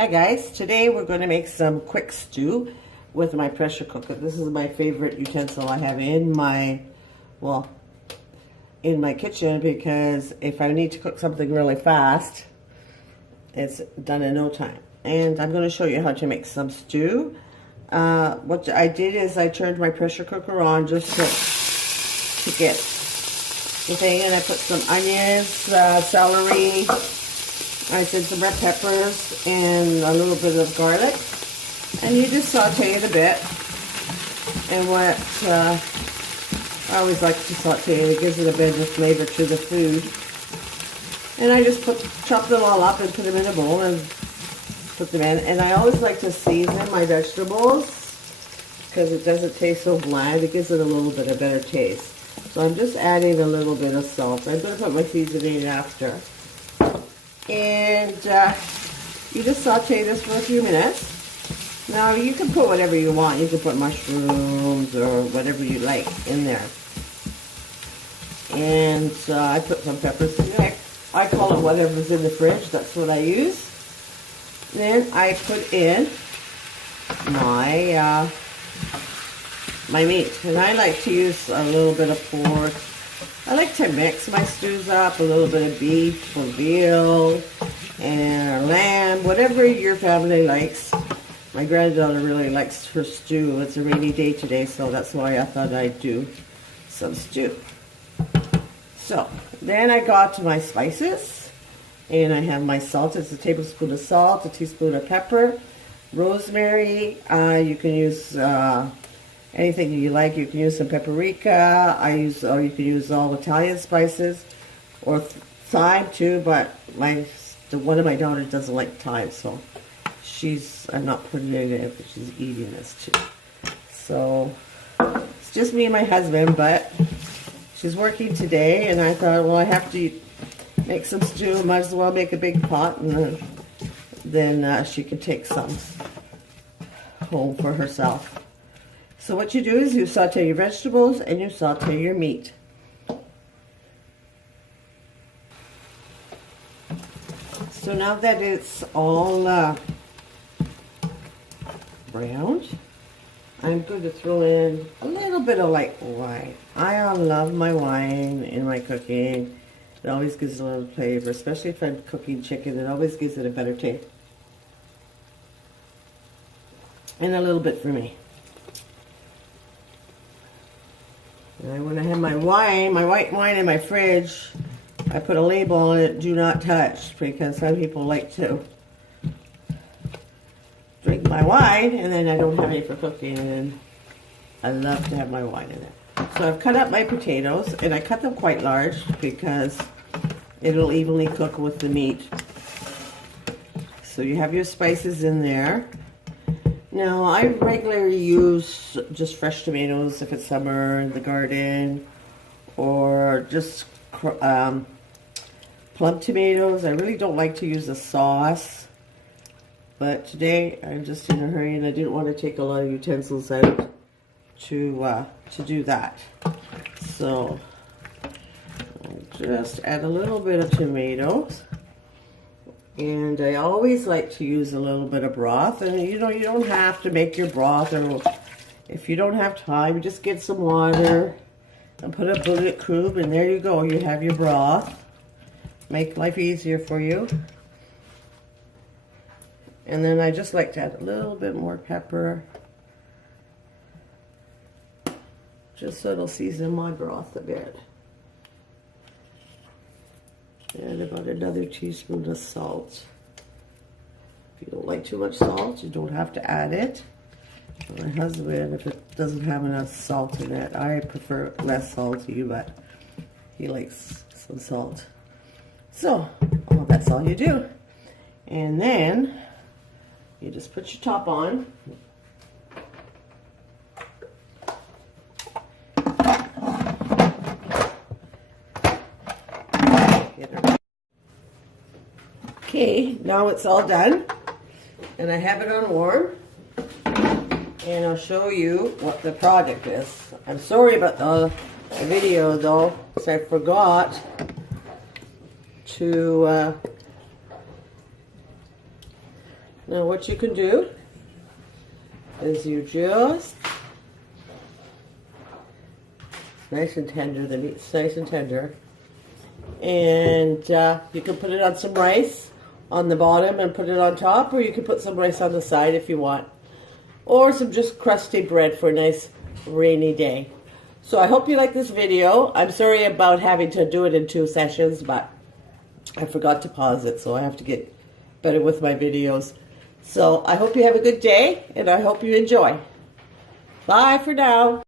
Hi guys, today we're going to make some quick stew with my pressure cooker. This is my favorite utensil I have in my, in my kitchen, because if I need to cook something really fast, it's done in no time. And I'm going to show you how to make some stew. What I did is I turned my pressure cooker on just to get the thing, and I put some onions, celery, I did some red peppers and a little bit of garlic, and you just saute it a bit. And what I always like to saute it gives it a bit of flavor to the food. And I just chop them all up and put them in a bowl and put them in. And I always like to season my vegetables because it doesn't taste so bland. It gives it a little bit of better taste. So I'm just adding a little bit of salt. I'm going to put my seasoning after. And you just saute this for a few minutes. Now you can put whatever you want. You can put mushrooms or whatever you like in there. And I put some peppers in there. I call it whatever's in the fridge. That's what I use. Then I put in my my meat. And I like to use a little bit of pork. I like to mix my stews up, a little bit of beef or veal and lamb, whatever your family likes. My granddaughter really likes her stew. It's a rainy day today, so that's why I thought I'd do some stew. So, then I got to my spices, and I have my salt. It's a tablespoon of salt, a teaspoon of pepper, rosemary. You can use anything you like. You can use some paprika. Or you can use all Italian spices, or thyme too. But one of my daughters doesn't like thyme, so I'm not putting it in, but she's eating this too. So it's just me and my husband, but she's working today, and I thought, well, I have to make some stew. Might as well make a big pot, and then she can take some home for herself. So what you do is you saute your vegetables and you saute your meat. So now that it's all browned, I'm going to throw in a little bit of light wine. I love my wine in my cooking. It always gives a little flavor, especially if I'm cooking chicken. It always gives it a better taste. And a little bit for me. And when I have my wine, my white wine in my fridge, I put a label on it, do not touch, because some people like to drink my wine, and then I don't have any for cooking, and I love to have my wine in it. So I've cut up my potatoes, and I cut them quite large, because it'll evenly cook with the meat. So you have your spices in there. Now, I regularly use just fresh tomatoes if it's summer in the garden, or just plum tomatoes. I really don't like to use a sauce, but today I'm just in a hurry and I didn't want to take a lot of utensils out to do that. So I'll just add a little bit of tomatoes. And I always like to use a little bit of broth. And you don't have to make your broth, or if you don't have time, just get some water and put a bullet cube, and there you go. You have your broth. Make life easier for you. And then I just like to add a little bit more pepper, just so it'll season my broth a bit. And about another teaspoon of salt. If you don't like too much salt, you don't have to add it. For my husband, if it doesn't have enough salt in it, I prefer less salty, but he likes some salt. So, that's all you do. And then, you just put your top on. Okay, now it's all done, and I have it on warm, and I'll show you what the product is. I'm sorry about the video though, because I forgot to Now what you can do is you just, nice and tender, the meat's nice and tender. And you can put it on some rice on the bottom and put it on top, or you can put some rice on the side if you want. Or some just crusty bread for a nice rainy day. So I hope you like this video. I'm sorry about having to do it in 2 sessions, but I forgot to pause it, so I have to get better with my videos. So I hope you have a good day, and I hope you enjoy. Bye for now.